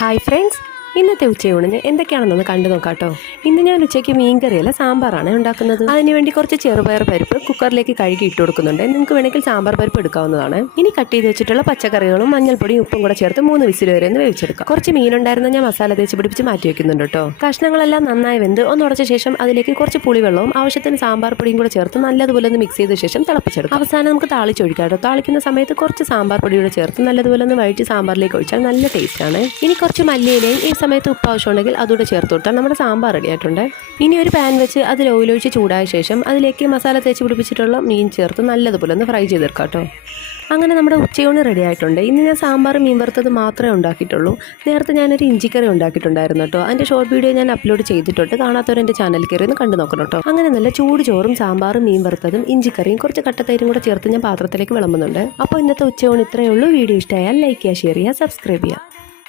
Hi friends, ഇന്നത്തെ ഉച്ചയൂണിന് എന്തൊക്കെയാണെന്നൊന്ന് കണ്ടു നോക്കാട്ടോ. ഇന്ന് ഞാൻ ഉച്ചയ്ക്ക് മീൻകറിയല്ല സാമ്പാറാണ് ഉണ്ടാക്കുന്നത്. അതിനുവേണ്ടി കുറച്ച് ചെറുപയർ പരിപ്പ് കുക്കറിലേക്ക് കഴുകി ഇട്ട് കൊടുക്കുന്നുണ്ട്. നിങ്ങൾക്ക് വേണമെങ്കിൽ സാമ്പാർ പരിപ്പ് എടുക്കാവുന്നതാണ്. ഇനി കട്ട് ചെയ്ത് വെച്ചിട്ടുള്ള പച്ചക്കറികളും മഞ്ഞൾപ്പൊടിയും ഉപ്പും കൂടെ ചേർത്ത് 3 വിസിൽ വരെ ഒന്ന് വേവിച്ചെടുക്കാം. കുറച്ച് മീനുണ്ടായിരുന്ന ഞാൻ മസാല തേച്ച് പിടിപ്പിച്ച് മാറ്റി വെക്കുന്നുണ്ട് കേട്ടോ. കഷ്ണങ്ങളെല്ലാം നന്നായി വെന്ത് ഒന്ന് ഉടച്ച ശേഷം അതിലേക്ക് കുറച്ച് പുളിവെള്ളവും ആവശ്യത്തിന് സാമ്പാർ പൊടിയും കൂടെ ചേർത്ത് നല്ലതുപോലെ ഒന്ന് മിക്സ് ചെയ്ത ശേഷം തിളപ്പിച്ചെടുക്കാം. അവസാനം നമുക്ക് താളിച്ചൊഴിക്കാം കേട്ടോ. താളിക്കുന്ന സമയത്ത് കുറച്ച് സാമ്പാർ പൊടിയുടെ ചേർത്ത് നല്ലതുപോലെ ഒന്ന് വഴിച്ച് സാമ്പാറിലേക്ക് ഒഴിച്ചാൽ നല്ല ടേസ്റ്റ് ആണ്. ഇനി കുറച്ച് മല്ലിയിലയും ഈ സമയത്ത് ഉപ്പ് ആവശ്യമുണ്ടെങ്കിൽ അതുകൂടെ ചേർത്ത് കൊടുത്താൽ നമ്മുടെ സാമ്പാർ റെഡി ആയിട്ടുണ്ട്. ഇനി ഒരു പാൻ വെച്ച് അതിൽ ഓയിലൊഴിച്ച് ചൂടായ ശേഷം അതിലേക്ക് മസാല തേച്ച് പിടിപ്പിച്ചിട്ടുള്ള മീൻ ചേർത്ത് നല്ലതുപോലെ ഒന്ന് ഫ്രൈ ചെയ്തെടുക്കാം കേട്ടോ. അങ്ങനെ നമ്മുടെ ഉച്ചയൂണ് റെഡി ആയിട്ടുണ്ട്. ഇന്ന് ഞാൻ സാമ്പാർ മീൻ വറുത്തത് മാത്രമേ ഉണ്ടാക്കിയിട്ടുള്ളൂ. നേരത്തെ ഞാനൊരു ഇഞ്ചിക്കറി ഉണ്ടാക്കിയിട്ടുണ്ടായിരുന്നു കേട്ടോ. അതിൻ്റെ ഷോർട്ട് വീഡിയോ ഞാൻ അപ്ലോഡ് ചെയ്തിട്ടുണ്ട്. കാണാത്തവർ എൻ്റെ ചാനൽ കയറി ഒന്ന് കണ്ടു നോക്കണം കേട്ടോ. അങ്ങനെ നല്ല ചൂട് ചോറും സാമ്പാറും മീൻ വറുത്തതും ഇഞ്ചിക്കറിയും കുറച്ച് കട്ടത്തൈരും കൂടെ ചേർത്ത് ഞാൻ പാത്രത്തിലേക്ക് വിളമ്പുന്നുണ്ട്. അപ്പോൾ ഇന്നത്തെ ഉച്ചയൂണ് ഇത്രയേ ഉള്ളൂ. വീഡിയോ ഇഷ്ടമായാൽ ലൈക്ക് ചെയ്യുക, ഷെയർ ചെയ്യുക, സബ്സ്ക്രൈബ് ചെയ്യുക.